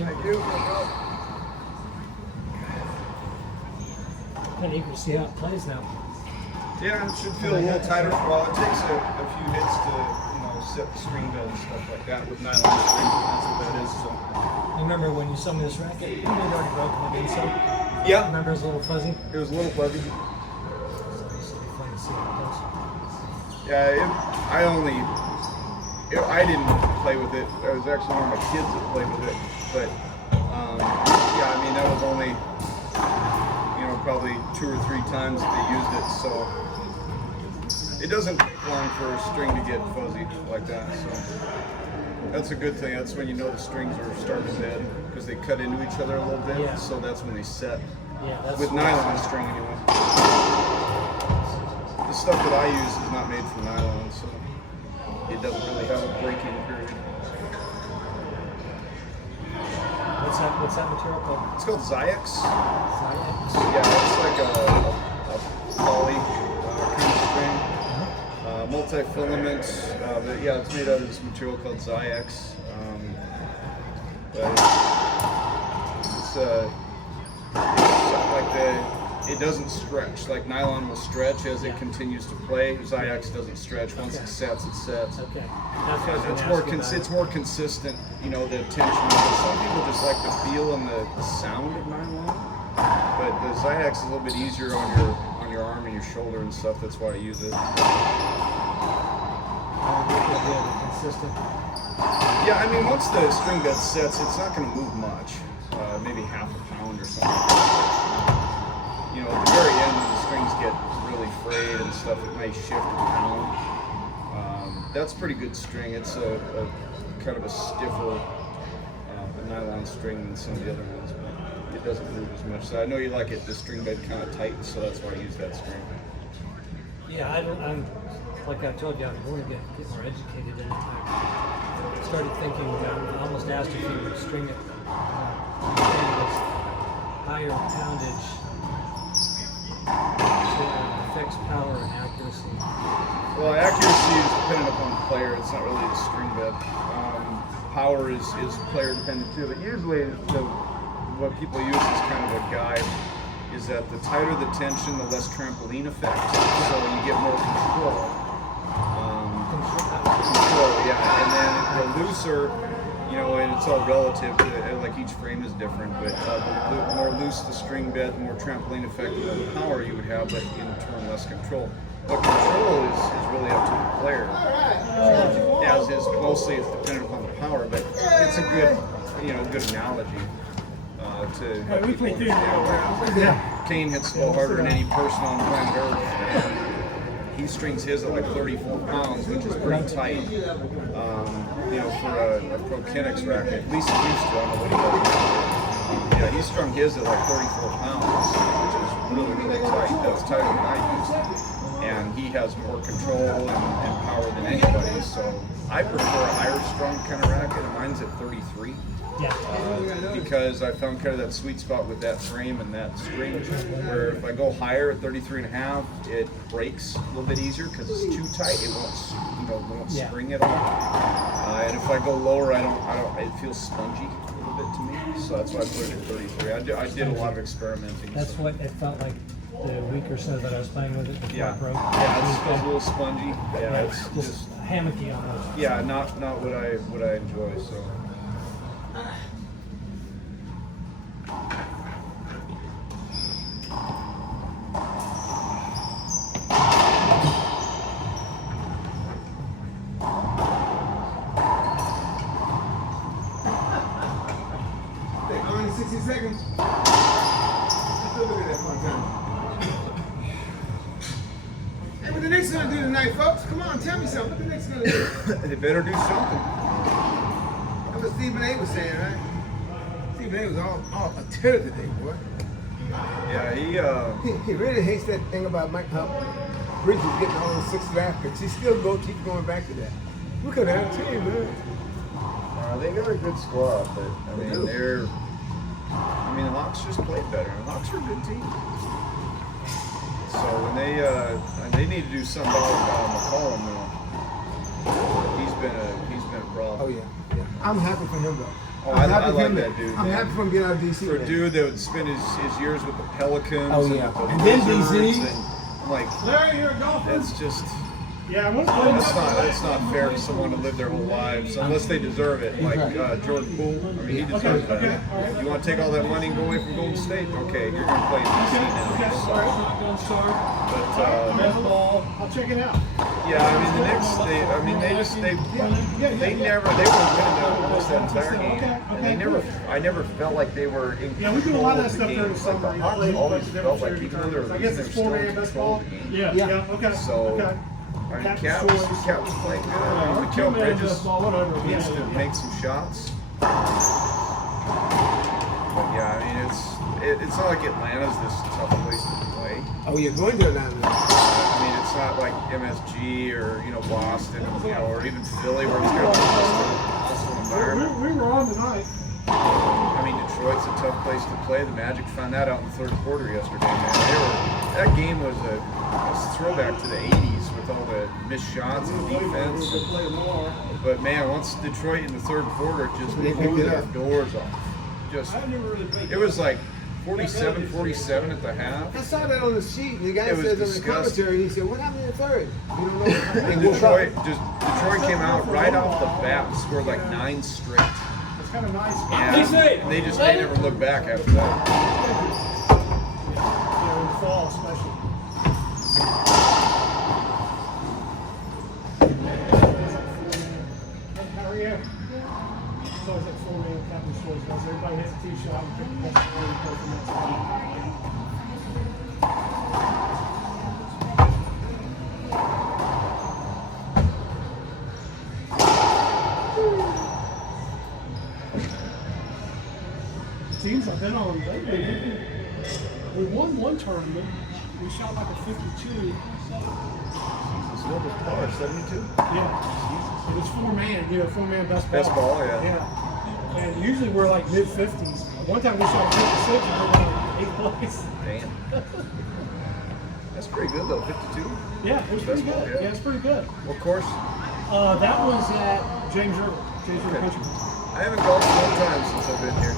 you. Thank you. Kind of eager to see how it plays now. Yeah, it should feel a little tighter for a while. It takes a few hits to, set the string bed and stuff like that with nylon string. That's what that is. So. You remember when you sold me this racket? You had already broken the insole. Yeah. Remember it was a little fuzzy? It was a little fuzzy. So it's fun to see how it does. Yeah, I didn't play with it. It was actually one of my kids that played with it. But, yeah, I mean, that was only, probably 2 or 3 times that they used it. So it doesn't take long for a string to get fuzzy like that. So that's a good thing. That's when you know the strings are starting to bend because they cut into each other a little bit. Yeah. So that's when they set. Yeah, that's with nylon string anyway. The stuff that I use is not made from nylon, so it doesn't really have a breaking period. What's that material called? It's called Zyx. Zyx? Yeah, it's like a poly kind of string, multi-filament. But yeah, it's made out of this material called Zyx. But it's like it doesn't stretch. Like nylon will stretch as it continues to play. Zyx doesn't stretch. Once it sets, it sets. Okay. It's more consistent, the tension. Some people just like the feel and the sound of nylon, but the Zyx is a little bit easier on your arm and your shoulder and stuff. That's why I use it. Consistent. Yeah, I mean, once the string bed sets, it's not going to move much. Maybe half a pound or something. At the very end, when the strings get really frayed and stuff, it may shift a pound. That's pretty good string. It's a kind of a stiffer nylon string than some of the other ones, but it doesn't move as much. So I know you like it, the string bed kind of tight, so that's why I use that string. Yeah, I'm like I told you, I'm going to get more educated in it. I started thinking, I almost asked if you would string it higher poundage so it affects power and accuracy. Well, accuracy is dependent upon the player. It's not really the string bed. Power is player dependent too, but usually what people use as kind of a guide is that the tighter the tension, the less trampoline effect, so you get more control. Yeah, and then the looser, and it's all relative to, like each frame is different, but the more loose the string bed, the more trampoline effect, the more power you would have, but in turn less control. But control is really up to the player, as is mostly it's dependent upon the power, but it's a good, good analogy to help people understand. Kane hits the ball harder than any person on planet Earth, and he strings his at like 34 pounds, which is pretty tight, for a Pro Kinetics racket. At least it used to. I don't know what he does now. Yeah, he strung his at like 34 pounds, which is really, really tight. That's tighter than I use. And he has more control and power than anybody, so I prefer a higher strung kind of racket, and mine's at 33. Because I found kind of that sweet spot with that frame and that string, where if I go higher at 33.5, it breaks a little bit easier because it's too tight. It won't spring at all. And if I go lower, I don't. It feels spongy a little bit to me. So that's why I put it at 33. I did a lot of experimenting. That's what it felt like the week or so that I was playing with it before it broke. Yeah, it's a little spongy. Yeah, it's just hammocky almost. Yeah, not what I enjoy. So. Only 60 seconds. Look at that one time. Hey, what the Knicks gonna do tonight, folks? Come on, tell me something. What the Knicks gonna do? They better do something. That's what Stephen A was saying, right? Stephen A was all a terror today, boy. Yeah, he really hates that thing about Mike Bridges getting all those 6 draft picks. He still keep going back to that. Look at that team, man. They got a good squad, but the Hawks just played better. The Hawks are a good team. So when they need to do something about McCollum, though. He's been a problem. Oh yeah. I'm happy for him though. Oh, I'm I happy like for him. that dude. I'm man. happy for him getting out of DC. For a man. dude that would spend his years with the Pelicans Oh, and yeah. with the And then Wizards, DC. and I'm like, Larry, you're a golfer. that's just. Yeah, I want to play It's not fair to someone to live their whole lives unless they deserve it. Like Jordan Poole, I mean, he deserves that. You want to take all that money and go away from Golden State? Okay, you're going to play in DC now. All right, don't start. But Baseball. I'll check it out. yeah, I mean, the Knicks, they never, they were winning almost that entire game, and I never felt like they were in control. Yeah, we do a lot of that the stuff game. during the summer. Like the Hawks always felt like even though they were I guess losing, it's they were 4 still man in baseball. control of the game. Yeah. Okay. So, Okay. I mean, Captain Cat was Stories. playing good. I mean, Mikal Bridges Baseball, whatever. needs to make some shots. But yeah, I mean, it's not like Atlanta's this tough place to play. Oh, you're going to Atlanta. I mean, it's not like MSG or Boston, or even Philly where it's got a hostile environment. We were on tonight. I mean, Detroit's a tough place to play. The Magic found that out in the third quarter yesterday, man. That game was a throwback to the 80s with all the missed shots and defense. But man, once Detroit in the third quarter just blew their doors off. It was like 47-47 at the half. I saw that on the sheet. The guy It was says on the disgusting. commentary, he said, "What happened in the third?" You don't know. And Detroit came out right off the bat and scored like 9 straight. It's kind of nice. And they never looked back after that. In the fall, especially. How are you? It's always like 4 man Captain Stories. Everybody hits a tee shot and pick the best score and play from that spot. Teams I've been on lately, we won one tournament. We shot like a 52. It's a little par, 72. Yeah. It was 4 man, 4 man best ball. Best ball, yeah. Yeah. And usually we're like mid 50s. One time we shot 56 and we're like 8th place. Damn. That's pretty good though, 52. Yeah, it was pretty Best ball, good. yeah. Yeah, it's pretty good. What course? That was at James River. James River Country. I haven't golfed one time since I've been here.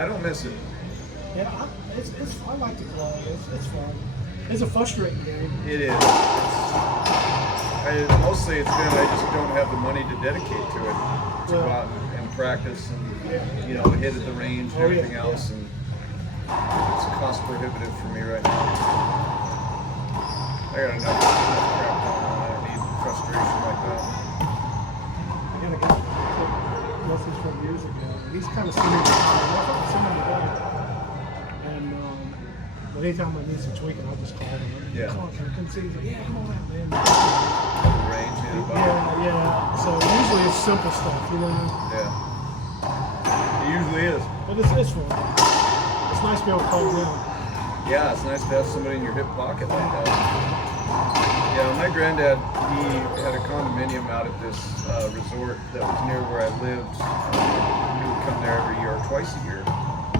I don't miss it. Yeah, I like to play. It's fun. It's a frustrating game. It is. Mostly it's been I just don't have the money to dedicate to it. To go out and practice and hit at the range and everything else, and it's cost prohibitive for me right now. I got enough crap going on. I don't need frustration like that. I got a guy that message from years ago. He's kind of similar to and but anytime I need some tweaking, I'll just call him. Yeah. Come on, can I come see? He's like, yeah, come on out, man. The range, Yeah. So usually it's simple stuff, Yeah. It usually is. But it's fun. It's nice to be able to calm down. Yeah, it's nice to have somebody in your hip pocket like that. Yeah, my granddad, he had a condominium out at this resort that was near where I lived. He would come there every year, or twice a year.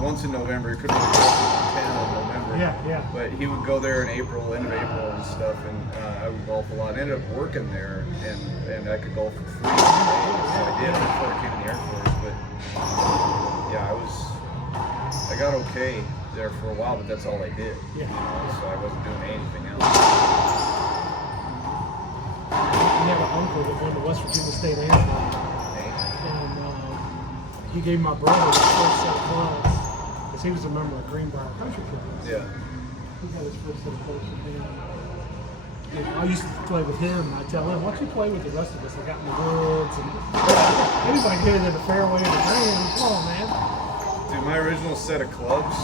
Once in November, he couldn't really go to 10 in November. Yeah. But he would go there in April, end of April and stuff, and I would golf a lot. I ended up working there, and I could golf for free. So I did before I came in the Air Force, but yeah, I got okay there for a while, but that's all I did. Yeah. So I wasn't doing anything else. We have an uncle that won the West Virginia State Anthem, and he gave my brother his first set of clubs because he was a member of Greenbrier Country Club. Yeah. He got his first set of clubs from him. And I used to play with him, and I tell him, "Why don't you play with the rest of us? I got in the woods, and anybody get it in the fairway and the green. Come on, man." Dude, my original set of clubs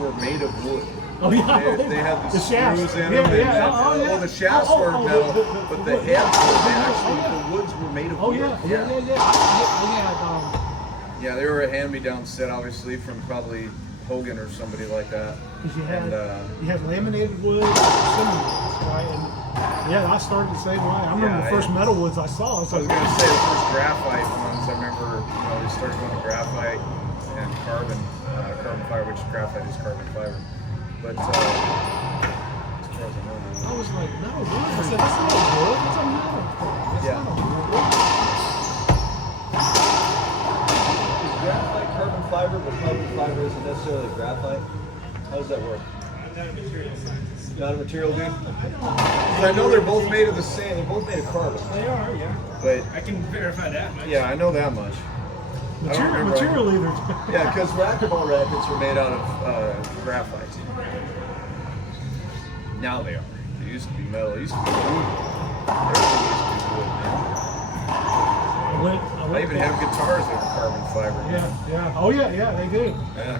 were made of wood. Oh yeah, They had the shafts. screws in Yeah, them. yeah. And, Oh, yeah. the shafts were metal, but the heads were actually, the woods were made of Oh wood. yeah. Yeah, they were a hand-me-down set, obviously, from probably Hogan or somebody like that. You And had laminated wood, cinnamon woods, right? And yeah, I started the same way. I remember the first metal woods I saw. I was going to say the first graphite ones. I remember, they started going to graphite and carbon fiber, which graphite is carbon fiber. But as far as I know, I was like, metal wood? I said, that's not wood. That's a metal. That's not a wood. necessarily graphite? How does that work? I'm not a material scientist. Not a material dude? 'Cause I know they're both made of the same. They're both made of carbon. They are, yeah. But I can verify that much. yeah, I know that much. I don't remember. Material either. Yeah, because racquetball rackets are made out of graphite. Now they are. They used to be metal. They used to be wood. Everything used to be wood, man. I even have guitars that are carbon fiber. Yeah, yeah. Oh yeah, yeah, they do. Yeah.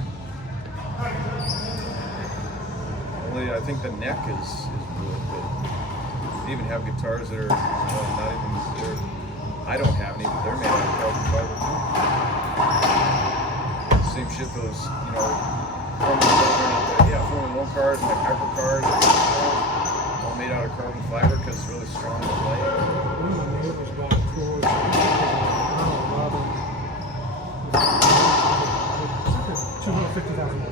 Only I think the neck is wood, but they even have guitars that are not even. I don't have any, but they're made out of carbon fiber too. Same shit. Those Formula 1 cars and like hypercars, all made out of carbon fiber because it's really strong and light. One of my neighbors bought a Ford. $250,000.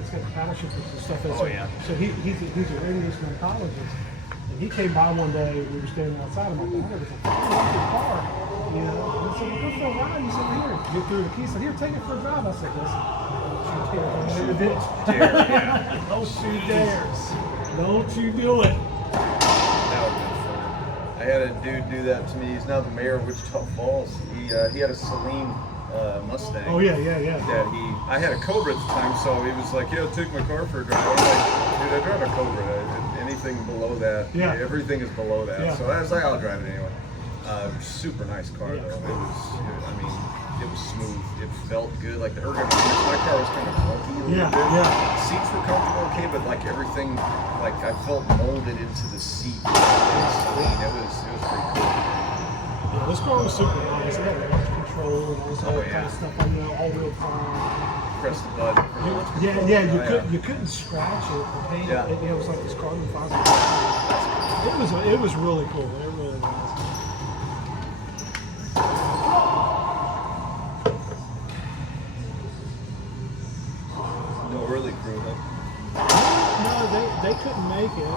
It's got paddle shifters and stuff. Oh, yeah. So he's a radiation oncologist, and he came by one day. We were standing outside. I'm like, "I was like, your car, you know." And I said, "Well, go for a ride." He said, "Here." Get through the key. He said, "Here, take it for a drive." I said, "Listen, don't you dare! Don't you do it!" That would have been fun. I had a dude do that to me. He's now the mayor of Wichita Falls. He had a Saline Mustang. Oh yeah, yeah, yeah. That I had a Cobra at the time, so he was like, "Yeah, take my car for a drive." I was like, "Dude, I drive a Cobra. Anything below that, everything is below that." Yeah. So I was like, "I'll drive it anyway." Super nice car Yeah. though. It was smooth. It felt good. Like the ergonomics. My car was kind of clunky a little bit. Yeah. Seats were comfortable, okay, but like everything, like I felt molded into the seat. It was pretty cool. Yeah, this car was super nice. It had launch control and all this other kind of stuff on there, all-wheel drive. Press the button. You couldn't scratch it or paint Yeah. it. It was like this carbon fiber. It was really cool. It really was. No early crew, huh? No, they couldn't make it.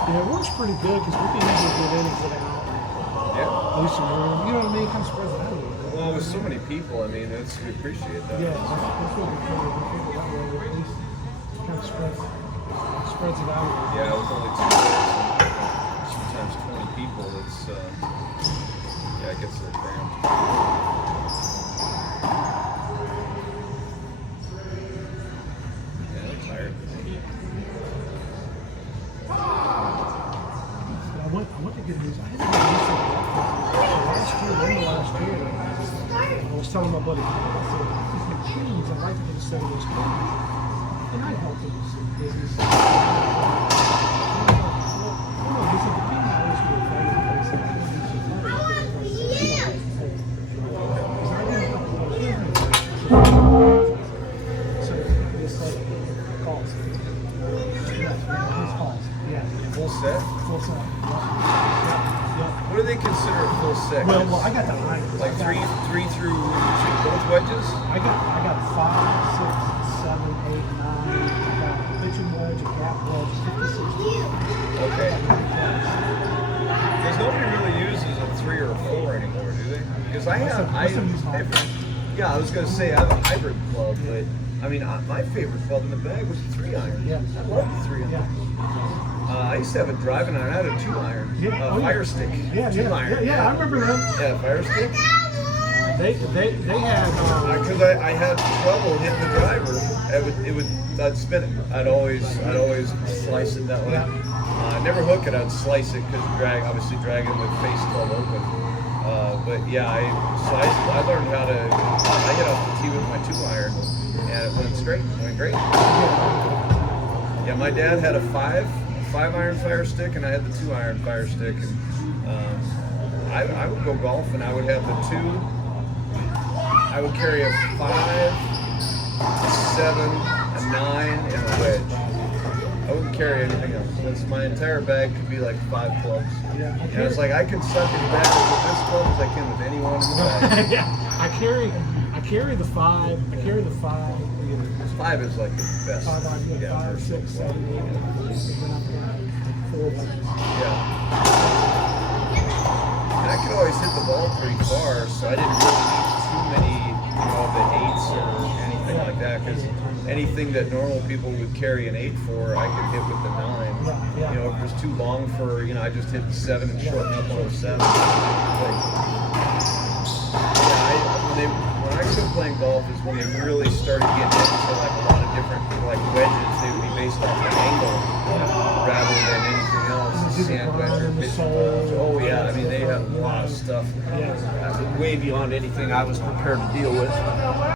And it works pretty good because we can usually get in and get out. Yeah. Leave some room. You know what I mean? Kind of spreads it out a little bit. Well, with so many people, I mean, we appreciate that. Yeah, that's what we figured. We figured that way at least kind of spreads it out a little bit. Yeah, with only 2 days and sometimes 20 people, it's it gets a little cramped. Yeah, I'm tired. I went to get these. I had to get these last year. I was telling my buddy, I said, these machines, I'd like to get a set of those cars. And I helped him with some business. He said, the thing I always do is I said, I don't need some money. So it's like calls. His calls. Yeah. Full set? Full set. What do they consider a full set? Well, I got the irons. Like three through both wedges? I got 5, 6, 7, 8, 9. I got a pitching wedge, a gap wedge, 56. Okay. Because nobody really uses a 3 or a 4 anymore, do they? Because I was gonna say I have a hybrid club, but I mean my favorite club in the bag was a 3-iron. Yeah. I love the 3-iron. Yeah. I used to have a driving iron. I had a 2-iron, fire stick. Yeah, 2-iron. yeah, I remember them. Yeah, fire stick. They had. Because I had trouble hitting the driver. I'd spin it. I'd always slice it that way. Yeah. Never hook it. I'd slice it because obviously dragging with face club open. But yeah, I learned how to. I hit off the tee with my 2-iron, and it went straight. It went great. Yeah, my dad had a 5-iron fire stick, and I had the 2-iron fire stick. And I would go golf, and I would have the 2. I would carry a 5, a 7, a 9, and a wedge. I wouldn't carry anything else. That's my entire bag could be like 5 clubs. Yeah. And it's like I can suck as bad with this club as I can with anyone in the bag. Yeah. I carry the 5. I carry the 5. 5 is like the best. 5, 6, 7, 8, 9. 4. Yeah. And I could always hit the ball pretty far, so I didn't really need too many the 8s or anything like that, because anything that normal people would carry an 8 for, I could hit with the 9. Yeah. You know, if it was too long for, I just hit the 7 and shorten up on the 7. Like, when I quit playing golf is when they really started getting into like a lot of different like wedges. They would be based off the angle rather than anything else. Sand wedge or pitch balls. Oh yeah, I mean they have a lot of stuff way beyond anything I was prepared to deal with.